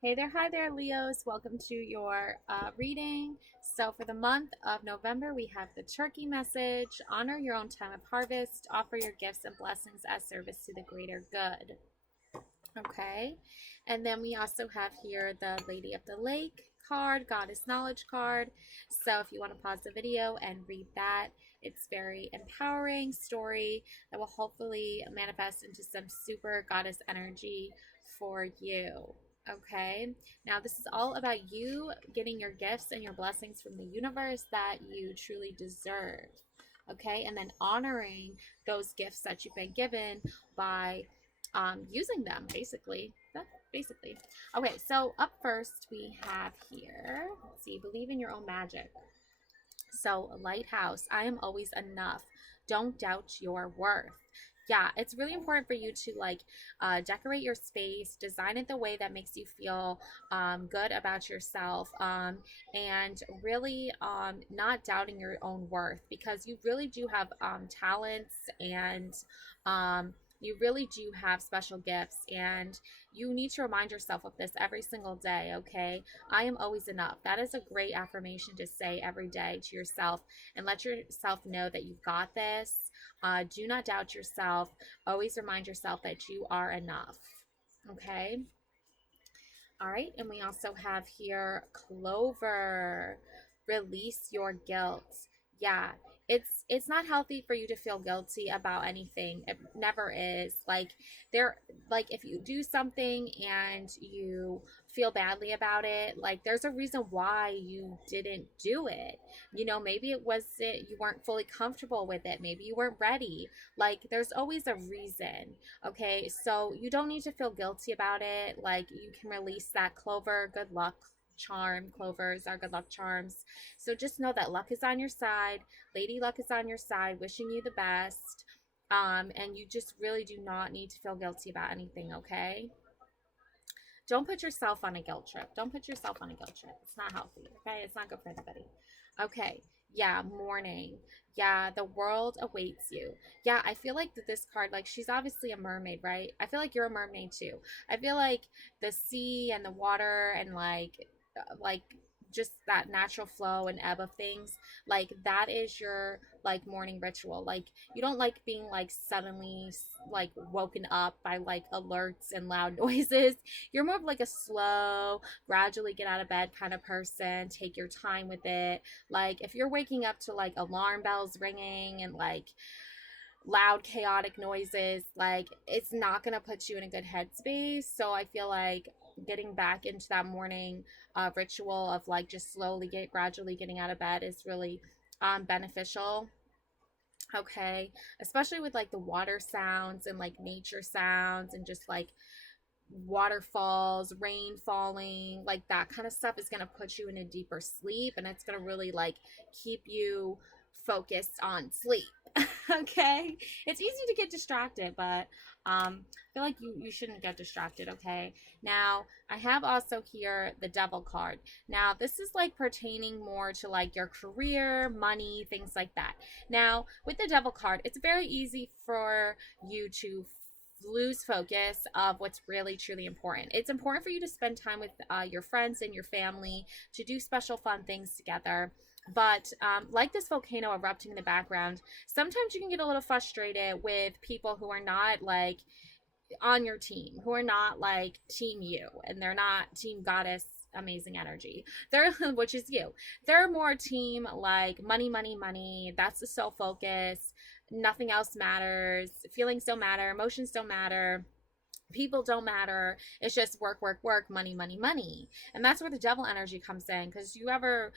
Hey there, hi there, Leos. Welcome to your reading. So, for the month of November, we have the turkey message: honor your own time of harvest, offer your gifts and blessings as service to the greater good. Okay, and then we also have here the Lady of the Lake card, Goddess Knowledge card. So, if you want to pause the video and read that, it's very empowering story that will hopefully manifest into some super goddess energy for you. Okay, now this is all about you getting your gifts and your blessings from the universe that you truly deserve. Okay, and then honoring those gifts that you've been given by using them, basically. Basically. Okay, so up first we have here, let's see, believe in your own magic. So, Lighthouse, I am always enough. Don't doubt your worth. Yeah, it's really important for you to decorate your space, design it the way that makes you feel good about yourself, and really not doubting your own worth, because you really do have talents, and you really do have special gifts, and you need to remind yourself of this every single day. Okay, I am always enough. That is a great affirmation to say every day to yourself, and let yourself know that you've got this. Do not doubt yourself. Always remind yourself that you are enough. Okay. All right. And we also have here Clover. Release your guilt. Yeah. It's not healthy for you to feel guilty about anything. It never is. There like if you do something and you feel badly about it, like there's a reason why you didn't do it. Maybe it wasn't, you weren't fully comfortable with it. Maybe you weren't ready. Like there's always a reason. Okay, so you don't need to feel guilty about it. Like you can release that Clover good luck charm. Clovers are good luck charms. So just know that luck is on your side. Lady Luck is on your side, wishing you the best. And you just really do not need to feel guilty about anything, okay? Don't put yourself on a guilt trip. Don't put yourself on a guilt trip. It's not healthy, okay? It's not good for anybody. Okay. Yeah, mourning. Yeah, the world awaits you. Yeah, I feel like this card, like she's obviously a mermaid, right? I feel like you're a mermaid too. I feel like the sea and the water and like just that natural flow and ebb of things, like that is your like morning ritual. Like you don't like being like suddenly like woken up by like alerts and loud noises. You're more of like a slow, gradually get out of bed kind of person. Take your time with it. Like if you're waking up to like alarm bells ringing and like loud chaotic noises, like it's not going to put you in a good headspace. So I feel like getting back into that morning ritual of like just gradually getting out of bed is really beneficial. Okay, especially with like the water sounds and like nature sounds and just like waterfalls, rain falling, like that kind of stuff is going to put you in a deeper sleep, and it's going to really like keep you focused on sleep. Okay, it's easy to get distracted, but I feel like you shouldn't get distracted. Okay, now I have also here the devil card. Now this is like pertaining more to like your career, money, things like that. Now with the devil card, it's very easy for you to lose focus of what's really truly important. It's important for you to spend time with your friends and your family, to do special fun things together. But like this volcano erupting in the background, sometimes you can get a little frustrated with people who are not like on your team, who are not like team you, and they're not team goddess amazing energy. They're which is you. They're more team like money, money, money. That's the sole focus. Nothing else matters. Feelings don't matter. Emotions don't matter. People don't matter. It's just work, work, work, money, money, money. And that's where the devil energy comes in. Because you ever,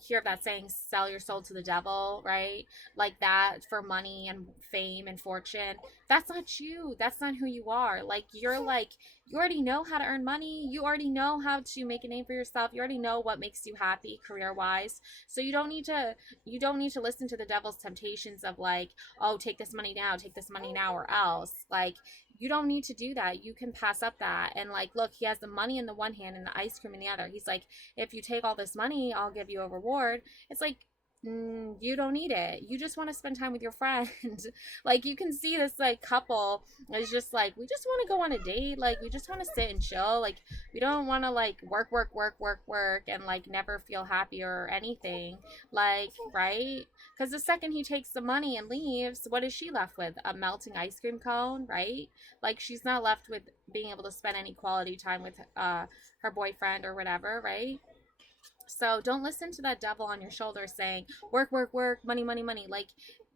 hear of that saying, sell your soul to the devil, right? Like that, for money and fame and fortune. That's not you. That's not who you are. You already know how to earn money. You already know how to make a name for yourself. You already know what makes you happy career wise. So you don't need to listen to the devil's temptations of like, oh, take this money now, take this money now, or else. Like, you don't need to do that. You can pass up that. And like, look, he has the money in the one hand and the ice cream in the other. He's like, if you take all this money, I'll give you a reward. It's like, You don't need it. You just want to spend time with your friend. Like you can see this like couple is just like we just want to go on a date. Like we just want to sit and chill. Like we don't want to like work and like never feel happy or anything. Like, right? Because the second he takes the money and leaves, what is she left with? A melting ice cream cone, right? Like she's not left with being able to spend any quality time with her boyfriend or whatever, right? So don't listen to that devil on your shoulder saying, work, money, money, money. Like,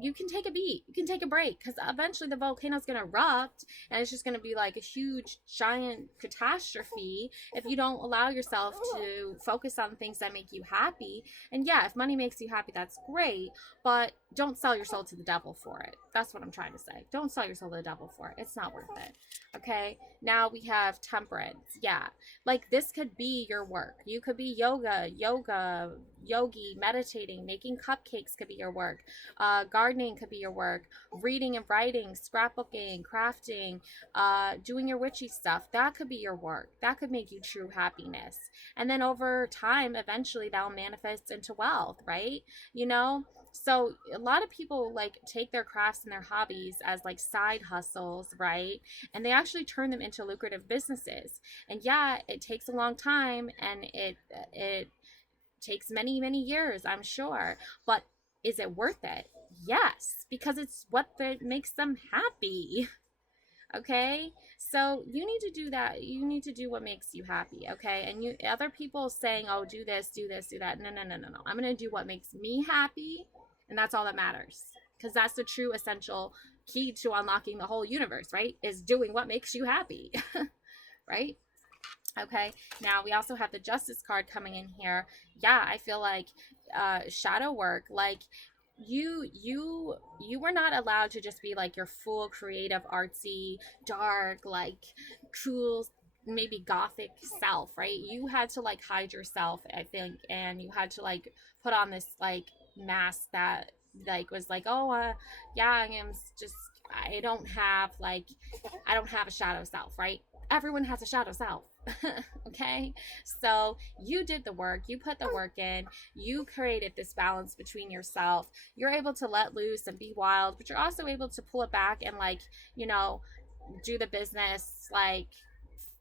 you can take a beat, you can take a break because eventually the volcano's going to erupt and it's just going to be like a huge, giant catastrophe if you don't allow yourself to focus on things that make you happy. And yeah, if money makes you happy, that's great, but don't sell your soul to the devil for it. That's what I'm trying to say. Don't sell your soul to the devil for it. It's not worth it. Okay, now we have temperance. Yeah, like this could be your work. You could be yogi, meditating, making cupcakes could be your work. Gardening could be your work. Reading and writing, scrapbooking, crafting, doing your witchy stuff. That could be your work. That could make you true happiness. And then over time, eventually that'll manifest into wealth, right? You know? So a lot of people like take their crafts and their hobbies as like side hustles, right? And they actually turn them into lucrative businesses. And yeah, it takes a long time and it takes many years, I'm sure, but is it worth it? Yes, because it's what makes them happy. Okay, so you need to do that. You need to do what makes you happy. Okay, and you other people saying, oh, do this, do this, do that. No. I'm gonna do what makes me happy, and that's all that matters, because that's the true essential key to unlocking the whole universe, right? Is doing what makes you happy. Right? Okay, now we also have the justice card coming in here. Yeah, I feel like shadow work, like you were not allowed to just be like your full creative, artsy, dark, like cool, maybe gothic self, right? You had to like hide yourself, I think, and you had to like put on this like mask that like was like, oh, yeah, I am just, I don't have like, I don't have a shadow self, right? Everyone has a shadow self. Okay, so you did the work, you put the work in, you created this balance between yourself. You're able to let loose and be wild, but you're also able to pull it back and like, you know, do the business like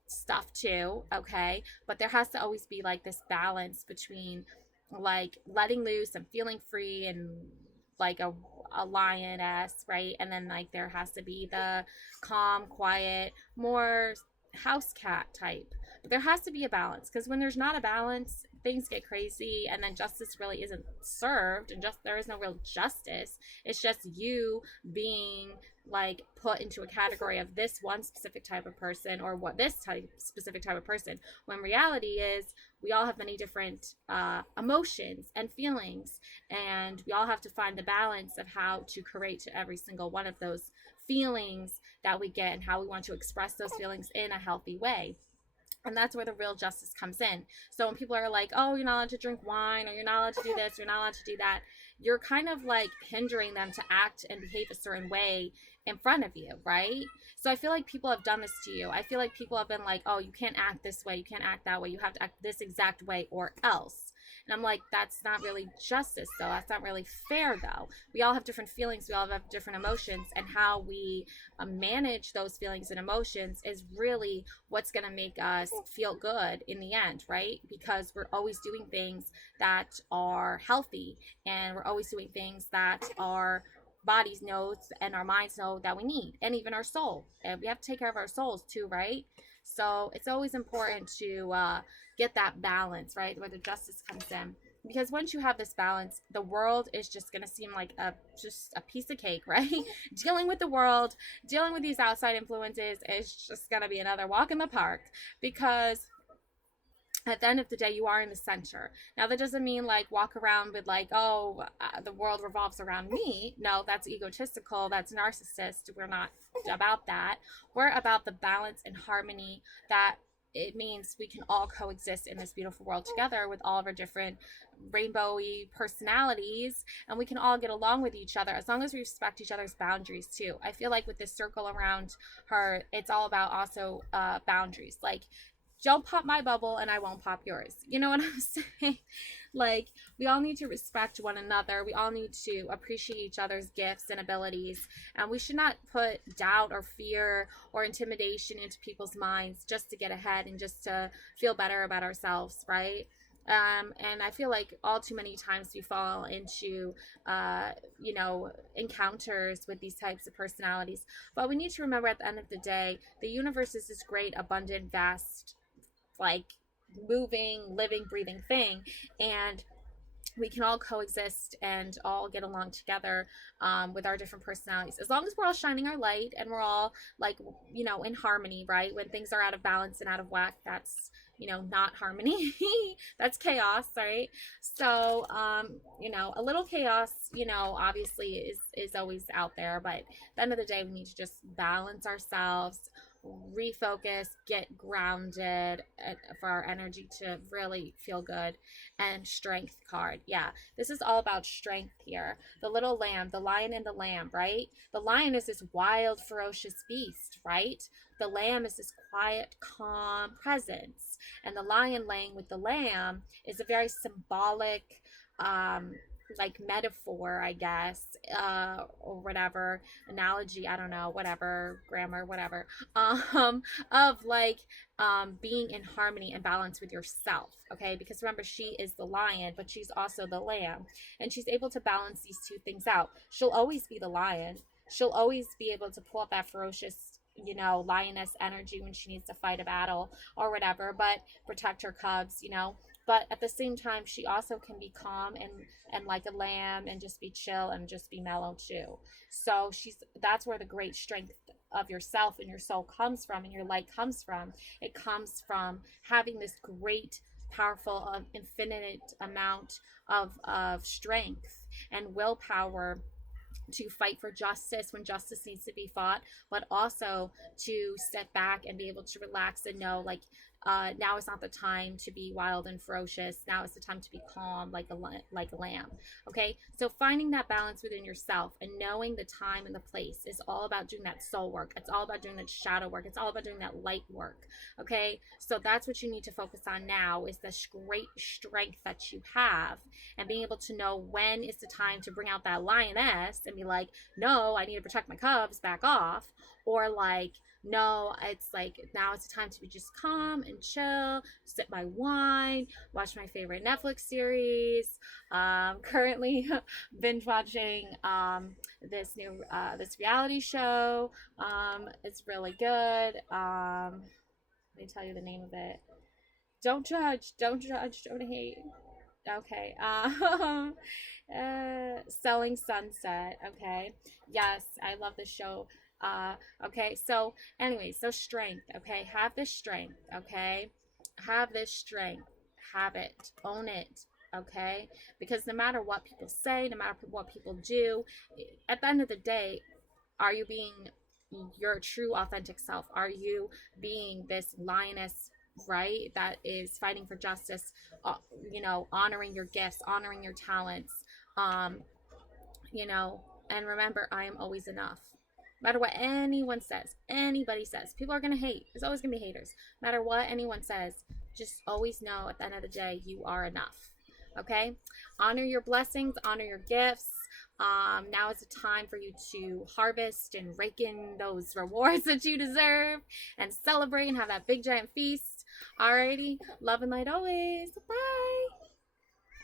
stuff too. Okay, but there has to always be like this balance between like letting loose and feeling free and like a lioness, right? And then like there has to be the calm, quiet, more house cat type. But there has to be a balance, because when there's not a balance, things get crazy and then justice really isn't served, and just there is no real justice. It's just you being like put into a category of this one specific type of person, or what this type specific type of person, when reality is we all have many different emotions and feelings, and we all have to find the balance of how to create to every single one of those feelings that we get, and how we want to express those feelings in a healthy way. And that's where the real justice comes in. So when people are like, oh, you're not allowed to drink wine, or you're not allowed to do this, you're not allowed to do that, you're kind of like hindering them to act and behave a certain way in front of you, right? So I feel like people have done this to you. I feel like people have been like, oh, you can't act this way, you can't act that way, you have to act this exact way or else. And I'm like, that's not really justice, though. That's not really fair, though. We all have different feelings, we all have different emotions, and how we manage those feelings and emotions is really what's going to make us feel good in the end, right? Because we're always doing things that are healthy, and we're always doing things that our bodies knows and our minds know that we need, and even our soul. And we have to take care of our souls too, right? So it's always important to get that balance, right, where the justice comes in. Because once you have this balance, the world is just going to seem like just a piece of cake, right? Dealing with the world, dealing with these outside influences is just going to be another walk in the park, because at the end of the day, you are in the center. Now, that doesn't mean like walk around with like, oh, the world revolves around me. No, that's egotistical. That's narcissist. We're not about that. We're about the balance and harmony that it means we can all coexist in this beautiful world together with all of our different rainbowy personalities, and we can all get along with each other as long as we respect each other's boundaries too. I feel like with this circle around her, it's all about also boundaries. Like, don't pop my bubble and I won't pop yours. You know what I'm saying? Like, we all need to respect one another. We all need to appreciate each other's gifts and abilities. And we should not put doubt or fear or intimidation into people's minds just to get ahead and just to feel better about ourselves, right? And I feel like all too many times we fall into, encounters with these types of personalities. But we need to remember at the end of the day, the universe is this great, abundant, vast, like moving, living, breathing thing. And we can all coexist and all get along together with our different personalities, as long as we're all shining our light and we're all like, in harmony, right? When things are out of balance and out of whack, that's, not harmony. That's chaos, right? So a little chaos, obviously is always out there, but at the end of the day, we need to just balance ourselves, refocus, get grounded, for our energy to really feel good. And strength card, yeah, this is all about strength here. The little lamb, the lion and the lamb, right? The lion is this wild, ferocious beast, right? The lamb is this quiet, calm presence, and the lion laying with the lamb is a very symbolic, like metaphor, I guess, or whatever analogy, I don't know, whatever grammar, whatever, of like, being in harmony and balance with yourself, okay? Because remember, she is the lion, but she's also the lamb, and she's able to balance these two things out. She'll always be the lion. She'll always be able to pull up that ferocious, lioness energy when she needs to fight a battle or whatever, but protect her cubs, but at the same time, she also can be calm and like a lamb and just be chill and just be mellow too. So that's where the great strength of yourself and your soul comes from, and your light comes from. It comes from having this great, powerful, infinite amount of strength and willpower to fight for justice when justice needs to be fought, but also to step back and be able to relax and know, like, now is not the time to be wild and ferocious. Now is the time to be calm, like a lamb. Okay, so finding that balance within yourself and knowing the time and the place is all about doing that soul work. It's all about doing that shadow work. It's all about doing that light work. Okay, so that's what you need to focus on now, is this great strength that you have, and being able to know when is the time to bring out that lioness and be like, no, I need to protect my cubs, back off. Or like, no, it's like, now it's the time to be just calm and chill, sip my wine, watch my favorite Netflix series. Currently binge watching this reality show. It's really good. Let me tell you the name of it. Don't judge, don't hate. Okay. Selling Sunset. Okay. Yes, I love this show. Okay. So, anyway, so strength. Okay. Have this strength. Okay. Have this strength. Have it. Own it. Okay. Because no matter what people say, no matter what people do, at the end of the day, are you being your true, authentic self? Are you being this lioness, right, that is fighting for justice, honoring your gifts, honoring your talents, um, and remember, I am always enough. No matter what anyone says, anybody says, people are going to hate. There's always going to be haters. No matter what anyone says, just always know at the end of the day, you are enough. Okay? Honor your blessings, honor your gifts. Now is the time for you to harvest and rake in those rewards that you deserve and celebrate and have that big giant feast. Alrighty, love and light always. Bye.